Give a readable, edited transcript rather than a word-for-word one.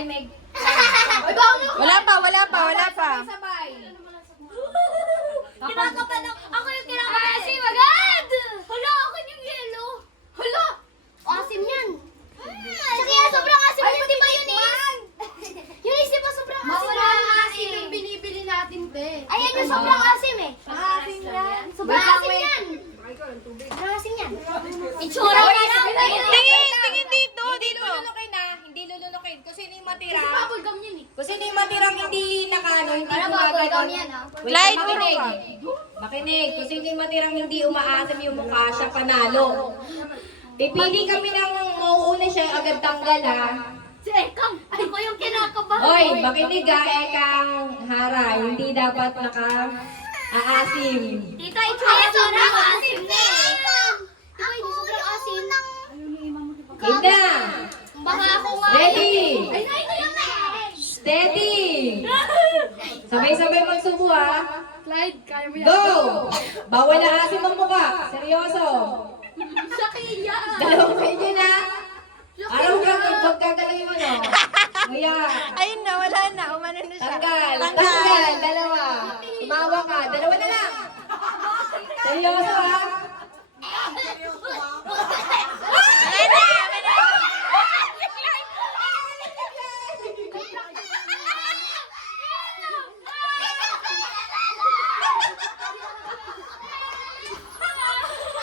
Ay, Meg. Wala pa. Sabay. Kinakabahan ako. Ako yung kinakabahan. Asim agad! Hala, ako yung yellow. Hala! Asim yan. Sa kaya sobrang asim yan, di ba yun Yung isip mo sobrang asim. Mawala ang asim yung binibili natin, te. Ayan yung sobrang asim eh. Asim yan. Sobrang asim yan. Sobrang asim yan. Itsura ka lang. Tingin dito. Lulunukin na, hindi lulunukin. Kung sino yung matira, Bubble gum yan eh. kung sino yung matirang hindi nakano, hindi Para bubble gum gumagano. yan ah. Clyde, Makinig. Makinig. Kung sino yung matirang hindi umaasim yung mukha, siya panalo. Pipili kami ng mauuna siya agad tanggal ha. Si Ekang, ako yung kinakabahan. Hoy, makinig ha, Ekang Hara, hindi dapat naka-aasim. Tita, itsura sobrang asim na eh. Diba yun, sobrang asim. Game na! Baka ako nga. Ready? Ay, ito yung Steady! Sabay-sabay magsubo ha. Clyde, kaya mo yan. Go! Bawal na asim ang mukha. Seryoso. Sa kaya. Dalawang kayo na. Araw ka magkagalawin mo no? Kaya, Ayun na, wala na. Umano na siya. tanggal. Dalawa. Tumawa ka. Dalawa na lang. Seryoso.